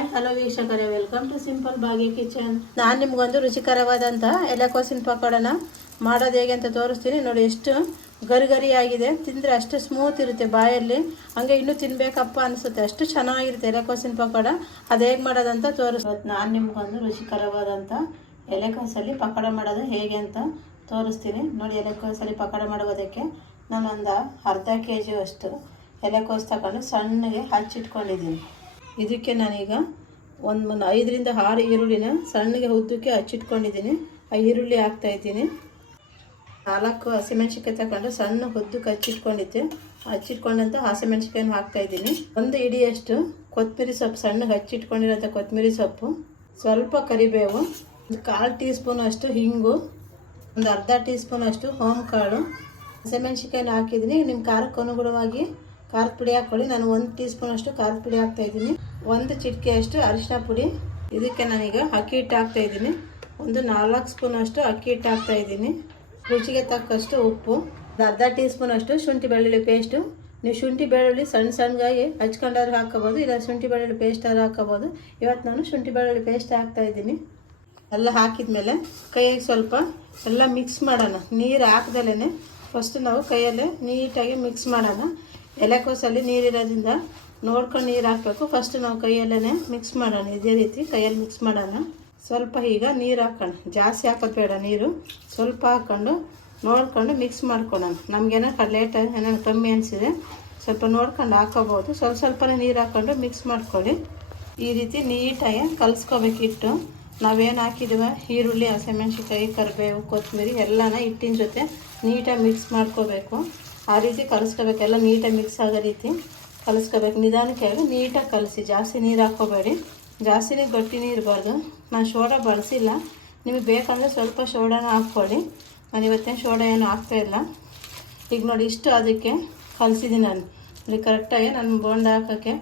Hi hello ವೀಕ್ಷಕರೇ welcome to simple Bhagya kitchen ನಾನು ನಿಮ್ಗೊಂದು ರುಚಿಕರವಾದಂಥ ಎಲೆಕೋಸಿನ ಪಕೋಡನ ಮಾಡೋದು ಹೇಗೆ ಅಂತ ತೋರಿಸ್ತೀನಿ. ನೋಡಿ, ಎಷ್ಟು ಗರಿ ಗರಿಯಾಗಿದೆ ತಿಂದರೆ ಅಷ್ಟು ಸ್ಮೂತ್ ಇರುತ್ತೆ ಬಾಯಲ್ಲಿ. ಹಂಗೆ ಇನ್ನೂ ತಿನ್ಬೇಕಪ್ಪ ಅನಿಸುತ್ತೆ. ಅಷ್ಟು ಚೆನ್ನಾಗಿರುತ್ತೆ ಎಲೆಕೋಸಿನ ಪಕೋಡ. ಅದು ಹೇಗೆ ಮಾಡೋದಂತ ತೋರಿಸ್ಬೋದು ನಾನು ನಿಮ್ಗೊಂದು ರುಚಿಕರವಾದಂಥ ಎಲೆಕೋಸಲ್ಲಿ ಪಕೋಡ ಮಾಡೋದು ಹೇಗೆ ಅಂತ ತೋರಿಸ್ತೀನಿ. ನೋಡಿ, ಎಲೆಕೋಸಲ್ಲಿ ಪಕೋಡ ಮಾಡೋದಕ್ಕೆ ನಾನೊಂದು ಅರ್ಧ ಕೆ ಜಿ ಅಷ್ಟು ಎಲೆಕೋಸು ತಗೊಂಡು ಸಣ್ಣಗೆ ಹಚ್ಚಿಟ್ಕೊಂಡಿದ್ದೀನಿ. ಇದಕ್ಕೆ ನಾನೀಗ ಒಂದು ಒಂದು ಐದರಿಂದ ಆರು ಈರುಳ್ಳಿನ ಸಣ್ಣಗೆ ಉದ್ದಕ್ಕೆ ಹಚ್ಚಿಟ್ಕೊಂಡಿದ್ದೀನಿ. ಆ ಈರುಳ್ಳಿ ಹಾಕ್ತಾ ಇದ್ದೀನಿ. ನಾಲ್ಕು ಹಸಿಮೆಣ್ಸಿಕಾಯಿ ತಗೊಂಡು ಸಣ್ಣ ಉದ್ದಕ್ಕೆ ಹಚ್ಚಿಟ್ಕೊಂಡಿದ್ದೆ. ಹಚ್ಚಿಟ್ಕೊಂಡಂತ ಹಾಕ್ತಾ ಇದ್ದೀನಿ. ಒಂದು ಇಡಿಯಷ್ಟು ಕೊತ್ತಂಬರಿ ಸೊಪ್ಪು, ಸಣ್ಣಗೆ ಹಚ್ಚಿಟ್ಕೊಂಡಿರೋಂಥ ಕೊತ್ತಂಬರಿ ಸೊಪ್ಪು. ಸ್ವಲ್ಪ ಕರಿಬೇವು, ಒಂದು ಕಾಲು ಟೀ ಸ್ಪೂನ್ ಅಷ್ಟು ಹಿಂಗು, ಒಂದು ಅರ್ಧ ಟೀ ಸ್ಪೂನ್ ಅಷ್ಟು ಹೋಮ್ ಕಾಳು ಹಸಿಮೆಣ್ಸಿನ್ಕಾಯಿನ ಹಾಕಿದ್ದೀನಿ. ನಿಮ್ಮ ಖಾರಕ್ಕೆ ಅನುಗುಣವಾಗಿ ಖಾರದ ಪುಡಿ ಹಾಕ್ಕೊಳ್ಳಿ ನಾನು ಒಂದು ಟೀ ಸ್ಪೂನ್ ಅಷ್ಟು ಖಾರದ ಪುಡಿ ಹಾಕ್ತಾ ಇದ್ದೀನಿ. ಒಂದು ಚಿಟಿಕೆ ಅಷ್ಟು ಅರಿಶಿನ ಪುಡಿ. ಇದಕ್ಕೆ ನಾನೀಗ ಅಕ್ಕಿ ಹಿಟ್ಟು ಹಾಕ್ತಾ ಇದ್ದೀನಿ. ಒಂದು ನಾಲ್ಕು ಸ್ಪೂನ್ ಅಷ್ಟು ಅಕ್ಕಿ ಹಿಟ್ಟು ಹಾಕ್ತಾ ಇದ್ದೀನಿ. ರುಚಿಗೆ ತಕ್ಕಷ್ಟು ಉಪ್ಪು. ಅರ್ಧ ಟೀ ಸ್ಪೂನ್ ಅಷ್ಟು ಶುಂಠಿ ಬೆಳ್ಳುಳ್ಳಿ ಪೇಸ್ಟು ನೀವು ಶುಂಠಿ ಬೆಳ್ಳುಳ್ಳಿ ಸಣ್ಣ ಸಣ್ಣಗಾಗಿ ಹಚ್ಕೊಂಡಾದ್ರೂ ಹಾಕೋಬೋದು ಇಲ್ಲ ಶುಂಠಿ ಬೆಳ್ಳುಳ್ಳಿ ಪೇಸ್ಟ್ ಆದ್ರೂ ಹಾಕೋಬೋದು ಇವತ್ತು ನಾನು ಶುಂಠಿ ಬೆಳ್ಳುಳ್ಳಿ ಪೇಸ್ಟ್ ಹಾಕ್ತಾ ಇದ್ದೀನಿ. ಎಲ್ಲ ಹಾಕಿದ್ಮೇಲೆ ಕೈಯಾಗಿ ಸ್ವಲ್ಪ ಎಲ್ಲ ಮಿಕ್ಸ್ ಮಾಡೋಣ. ನೀರು ಹಾಕ್ದಲೇ ಫಸ್ಟ್ ನಾವು ಕೈಯಲ್ಲೇ ನೀಟಾಗಿ ಮಿಕ್ಸ್ ಮಾಡೋಣ. ಎಲೆಕೋಸಲ್ಲಿ ನೀರಿರೋದ್ರಿಂದ ನೋಡ್ಕೊಂಡು ನೀರು ಹಾಕಬೇಕು. ಫಸ್ಟ್ ನಾವು ಕೈಯಲ್ಲೇ ಮಿಕ್ಸ್ ಮಾಡೋಣ. ಇದೇ ರೀತಿ ಕೈಯಲ್ಲಿ ಮಿಕ್ಸ್ ಮಾಡೋಣ. ಸ್ವಲ್ಪ ಈಗ ನೀರು ಹಾಕೋಣ. ಜಾಸ್ತಿ ಹಾಕೋದು ಬೇಡ ನೀರು. ಸ್ವಲ್ಪ ಹಾಕ್ಕೊಂಡು ನೋಡ್ಕೊಂಡು ಮಿಕ್ಸ್ ಮಾಡ್ಕೊಳ್ಳೋಣ ನಮಗೇನೋ ಲೇಟ್ ಏನೋ ಕಮ್ಮಿ ಅನಿಸಿದೆ. ಸ್ವಲ್ಪ ನೋಡ್ಕೊಂಡು ಹಾಕೋಬೋದು ಸ್ವಲ್ಪ ಸ್ವಲ್ಪನೇ ನೀರು ಹಾಕ್ಕೊಂಡು ಮಿಕ್ಸ್ ಮಾಡ್ಕೊಳ್ಳಿ. ಈ ರೀತಿ ನೀಟಾಗಿ ಕಲಿಸ್ಕೋಬೇಕಿಟ್ಟು ನಾವೇನು ಹಾಕಿದ್ದೀವ ಈರುಳ್ಳಿ, ಹಸಿಮೆಣ್ಸಿನ್ಕಾಯಿ, ಕರಿಬೇವು, ಕೊತ್ತಂಬರಿ ಎಲ್ಲನ ಹಿಟ್ಟಿನ ಜೊತೆ ನೀಟಾಗಿ ಮಿಕ್ಸ್ ಮಾಡ್ಕೋಬೇಕು. ಆ ರೀತಿ ಕಲಿಸ್ಕೋಬೇಕು. ಎಲ್ಲ ನೀಟಾಗಿ ಮಿಕ್ಸ್ ಆಗೋ ರೀತಿ ಕಲಿಸ್ಕೋಬೇಕು. ನಿಧಾನಕ್ಕೆ ಆಗಿ ನೀಟಾಗಿ ಕಲಸಿ. ಜಾಸ್ತಿ ನೀರು ಹಾಕ್ಕೋಬೇಡಿ. ಜಾಸ್ತಿನೇ ಗಟ್ಟಿನೇ ಇರಬಾರ್ದು. ನಾನು ಶೋಡ ಬಳಸಿಲ್ಲ. ನಿಮಗೆ ಬೇಕಂದರೆ ಸ್ವಲ್ಪ ಶೋಡಾನ ಹಾಕ್ಕೊಳ್ಳಿ. ನಾನು ಇವತ್ತೇ ಶೋಡ ಏನು ಹಾಕ್ತಾ ಇಲ್ಲ. ಈಗ ನೋಡಿ ಇಷ್ಟು ಅದಕ್ಕೆ ಕಲಿಸಿದ್ದೀನಿ ನಾನು. ಇಲ್ಲಿ ಕರೆಕ್ಟಾಗಿ ನಾನು ಬೋಂಡ ಹಾಕೋಕ್ಕೆ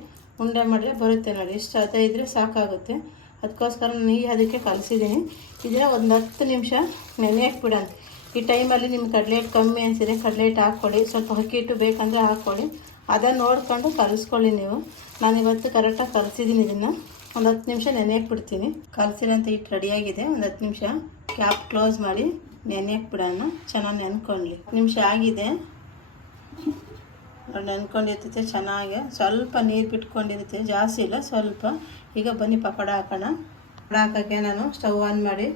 ಉಂಡೆ ಮಾಡಿದ್ರೆ ಬರುತ್ತೆ ನೋಡಿ. ಇಷ್ಟು ಅದೇ ಇದ್ದರೆ ಸಾಕಾಗುತ್ತೆ. ಅದಕ್ಕೋಸ್ಕರ ಈ ಅದಕ್ಕೆ ಕಲಿಸಿದ್ದೀನಿ. ಇದನ್ನ ಒಂದು ಹತ್ತು ನಿಮಿಷ ನೆನೆ ಬಿಡೋಣ ಈ ಟೈಮಲ್ಲಿ ನಿಮ್ಮ ಕಡ್ಲೆಟ್ ಕಮ್ಮಿ ಅನಿಸಿದ್ರೆ ಕಡ್ಲೆಟ್ ಹಾಕ್ಕೊಳ್ಳಿ. ಸ್ವಲ್ಪ ಅಕ್ಕಿ ಹಿಟ್ಟು ಬೇಕಂದರೆ ಹಾಕ್ಕೊಳ್ಳಿ. ಅದನ್ನು ನೋಡಿಕೊಂಡು ಕಲಿಸ್ಕೊಳ್ಳಿ ನೀವು. ನಾನು ಇವತ್ತು ಕರೆಕ್ಟಾಗಿ ಕಲಿಸಿದ್ದೀನಿ ಇದನ್ನು. ಒಂದು ಹತ್ತು ನಿಮಿಷ ನೆನೆಯಕ್ಕೆ ಬಿಡ್ತೀನಿ ಕಲಸಿರೋಂಥ ಹಿಟ್ಟು ರೆಡಿಯಾಗಿದೆ. ಒಂದು ಹತ್ತು ನಿಮಿಷ ಕ್ಯಾಪ್ ಕ್ಲೋಸ್ ಮಾಡಿ ನೆನೆಯಕ್ಕೆ ಬಿಡೋಣ ಚೆನ್ನಾಗಿ ನೆನ್ಕೊಳ್ಳಿ ನಿಮಿಷ ಆಗಿದೆ. ನೆನ್ಕೊಂಡಿರ್ತೈತೆ ಚೆನ್ನಾಗಿ. ಸ್ವಲ್ಪ ನೀರು ಬಿಟ್ಕೊಂಡಿರುತ್ತೆ. ಜಾಸ್ತಿ ಇಲ್ಲ, ಸ್ವಲ್ಪ. ಈಗ ಬನ್ನಿ ಪಕೋಡ ಹಾಕೋಣ. ಪಕೋಡ ಹಾಕೋಕ್ಕೆ ನಾನು ಸ್ಟವ್ ಆನ್ ಮಾಡಿ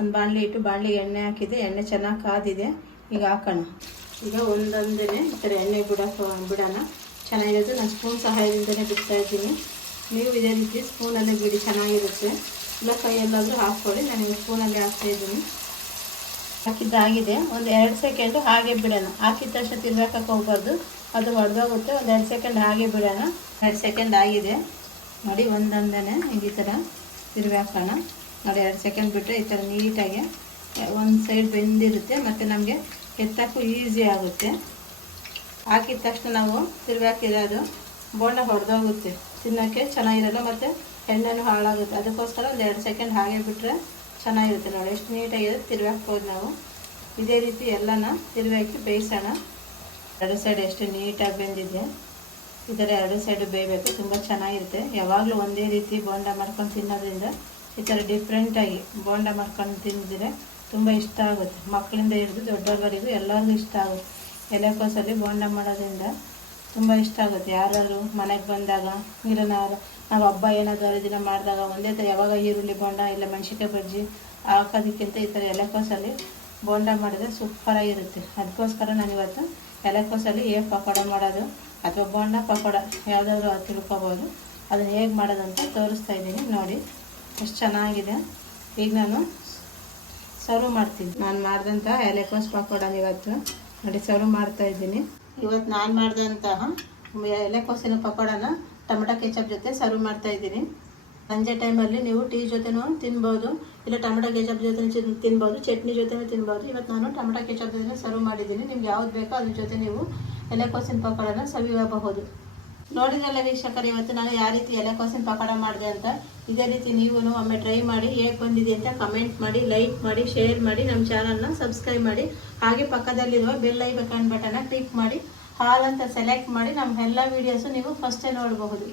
ಒಂದು ಬಾಣಲಿ ಇಟ್ಟು ಬಾಣಲಿಗೆ ಎಣ್ಣೆ ಹಾಕಿದೆ. ಎಣ್ಣೆ ಚೆನ್ನಾಗಿ ಕಾದಿದೆ. ಈಗ ಹಾಕೋಣ. ಈಗ ಒಂದೊಂದೇ ಈ ಥರ ಎಣ್ಣೆ ಬಿಡೋಕೆ ಬಿಡೋಣ. ಚೆನ್ನಾಗಿರೋದು ನಾನು ಸ್ಪೂನ್ ಸಹಾಯದಿಂದಲೇ ಬಿಡ್ತಾ ಇದ್ದೀನಿ. ನೀವು ಇದೇ ರೀತಿ ಸ್ಪೂನಲ್ಲೇ ಬಿಡಿ. ಚೆನ್ನಾಗಿರುತ್ತೆ. ಇಲ್ಲ ಕೈಯಲ್ಲಾದರೂ ಹಾಕ್ಕೊಳ್ಳಿ. ನಾನು ಸ್ಪೂನಲ್ಲಿ ಹಾಕ್ತಾಯಿದ್ದೀನಿ ಹಾಕಿದ್ದಾಗಿದೆ ಒಂದು ಎರಡು ಸೆಕೆಂಡು ಹಾಗೆ ಬಿಡೋಣ. ಹಾಕಿದ ತಕ್ಷಣ ತಿರ್ಗಾಕಕ್ಕೆ ಹೋಗ್ಬಾರ್ದು. ಅದು ಹೊಡೆದೋಗುತ್ತೆ ಒಂದು ಎರಡು ಸೆಕೆಂಡ್ ಹಾಗೆ ಬಿಡೋಣ. ಎರಡು ಸೆಕೆಂಡ್ ಆಗಿದೆ. ನೋಡಿ ಒಂದೊಂದೇ ಈ ಥರ ತಿರ್ಗಾಕೋಣ. ನೋಡಿ ಎರಡು ಸೆಕೆಂಡ್ ಬಿಟ್ಟರೆ ಈ ಥರ ನೀಟಾಗಿ ಒಂದು ಸೈಡ್ ಬೆಂದಿರುತ್ತೆ ಮತ್ತು ನಮಗೆ ಎತ್ತಕ್ಕೂ ಈಸಿ ಆಗುತ್ತೆ. ಹಾಕಿದ ತಕ್ಷಣ ನಾವು ತಿರ್ಗಾಕಿರೋದು ಬೋಂಡ ಹೊಡೆದೋಗುತ್ತೆ. ತಿನ್ನೋಕ್ಕೆ ಚೆನ್ನಾಗಿರಲ್ಲ ಮತ್ತು ಎಣ್ಣೆನೂ ಹಾಳಾಗುತ್ತೆ. ಅದಕ್ಕೋಸ್ಕರ ಒಂದು ಎರಡು ಸೆಕೆಂಡ್ ಹಾಗೆ ಬಿಟ್ಟರೆ ಚೆನ್ನಾಗಿರುತ್ತೆ ನೋಡಿ. ಎಷ್ಟು ನೀಟಾಗಿದೆ ತಿರುಗಾಕ್ಬೋದು ನಾವು. ಇದೇ ರೀತಿ ಎಲ್ಲನ ತಿರುವಾಕಿ ಬೇಯಿಸೋಣ. ಎರಡು ಸೈಡ್ ಎಷ್ಟು ನೀಟಾಗಿ ಬೆಂದಿದೆ. ಈ ಥರ ಎರಡು ಸೈಡು ಬೇಯಬೇಕು. ತುಂಬ ಚೆನ್ನಾಗಿರುತ್ತೆ. ಯಾವಾಗಲೂ ಒಂದೇ ರೀತಿ ಬೋಂಡ ಮಾಡ್ಕೊಂಡು ತಿನ್ನೋದ್ರಿಂದ ಈ ಥರ ಡಿಫ್ರೆಂಟಾಗಿ ಬೋಂಡ ಮಾಡ್ಕೊಂಡು ತಿಂದಿದ್ರೆ ತುಂಬ ಇಷ್ಟ ಆಗುತ್ತೆ. ಮಕ್ಕಳಿಂದ ಹಿಡಿದು ದೊಡ್ಡವರಿಗೂ ಎಲ್ಲರಿಗೂ ಇಷ್ಟ ಆಗುತ್ತೆ. ಎಲೆಕೋಸಲ್ಲಿ ಬೋಂಡ ಮಾಡೋದ್ರಿಂದ ತುಂಬ ಇಷ್ಟ ಆಗುತ್ತೆ. ಯಾರಾದ್ರು ಮನೆಗೆ ಬಂದಾಗ, ಇಲ್ಲ ನಾವು ಹಬ್ಬ ಏನಾದರೂ ದಿನ ಮಾಡಿದಾಗ ಒಂದೇ ಥರ ಯಾವಾಗ ಈರುಳ್ಳಿ ಬೋಂಡ ಇಲ್ಲ ಮೆಣಸಿನ್ಕಾಯಿ ಬಜ್ಜಿ ಹಾಕೋದಕ್ಕಿಂತ ಈ ಥರ ಎಲೆಕೋಸಲ್ಲಿ ಬೋಂಡ ಮಾಡಿದ್ರೆ ಸೂಪರಾಗಿರುತ್ತೆ ಅದಕ್ಕೋಸ್ಕರ ನಾನು ಇವತ್ತು ಎಲೆಕೋಸಲ್ಲಿ ಹೇಗೆ ಪಕೋಡ ಮಾಡೋದು ಅಥವಾ ಬೋಂಡ ಪಕೋಡ ಯಾವುದಾದ್ರೂ ತಿಳ್ಕೊಬೋದು. ಅದನ್ನು ಹೇಗೆ ಮಾಡೋದಂತ ತೋರಿಸ್ತಾ ಇದ್ದೀನಿ. ನೋಡಿ. ಎಷ್ಟು ಚೆನ್ನಾಗಿದೆ. ಈಗ ನಾನು ಸರ್ವ್ ಮಾಡ್ತೀನಿ. ನಾನು ಮಾಡಿದಂಥ ಎಲೆಕೋಸ್ ಪಕೋಡನ ಇವತ್ತು. ನೋಡಿ, ಸರ್ವ್ ಮಾಡ್ತಾ ಇದ್ದೀನಿ. ಇವತ್ತು ನಾನು ಮಾಡಿದಂತಹ ಎಲೆಕೋಸಿನ ಪಕೋಡನ ಟೊಮೆಟೊ ಕೆಚಪ್ ಜೊತೆ ಸರ್ವ್ ಮಾಡ್ತಾ ಇದ್ದೀನಿ. ಸಂಜೆ ಟೈಮಲ್ಲಿ ನೀವು ಟೀ ಜೊತೆನೂ ತಿನ್ಬೋದು, ಇಲ್ಲ ಟೊಮೆಟೊ ಕೆಚಪ್ ಜೊತೆ ತಿನ್ಬೋದು, ಚಟ್ನಿ ಜೊತೆನೂ ತಿನ್ಬೋದು. ಇವತ್ತು ನಾನು ಟೊಮೆಟೊ ಕೆಚಪ್ ಜೊತೆ ಸರ್ವ್ ಮಾಡಿದ್ದೀನಿ. ನಿಮ್ಗೆ ಯಾವ್ದು ಬೇಕೋ ಅದ್ರ ಜೊತೆ ನೀವು ಎಲೆಕೋಸಿನ ಪಕೋಡನ ಸವಿಯಬಹುದು ನೋಡಿದ್ರಲ್ಲ ವೀಕ್ಷಕರು, ಇವತ್ತು ನಾನು ಯಾವ ರೀತಿ ಎಲೆಕೋಸಿನ ಪಕೋಡ ಮಾಡಿದೆ ಅಂತ, ಇದೇ ರೀತಿ ನೀವು ಒಮ್ಮೆ ಟ್ರೈ ಮಾಡಿ, ಹೇಗೆ ಬಂದಿದೆ ಅಂತ ಕಮೆಂಟ್ ಮಾಡಿ ಲೈಕ್ ಮಾಡಿ ಶೇರ್ ಮಾಡಿ, ನಮ್ಮ ಚಾನಲ್ನ ಸಬ್ಸ್ಕ್ರೈಬ್ ಮಾಡಿ. ಹಾಗೆ ಪಕ್ಕದಲ್ಲಿರುವ ಬೆಲ್ ಐ ಬಟನ್ನ ಕ್ಲಿಕ್ ಮಾಡಿ, ಹಾಲ್ ಅಂತ ಸೆಲೆಕ್ಟ್ ಮಾಡಿ ನಮ್ಮ ಎಲ್ಲ ವೀಡಿಯೋಸು ನೀವು ಫಸ್ಟೇ ನೋಡಬಹುದು.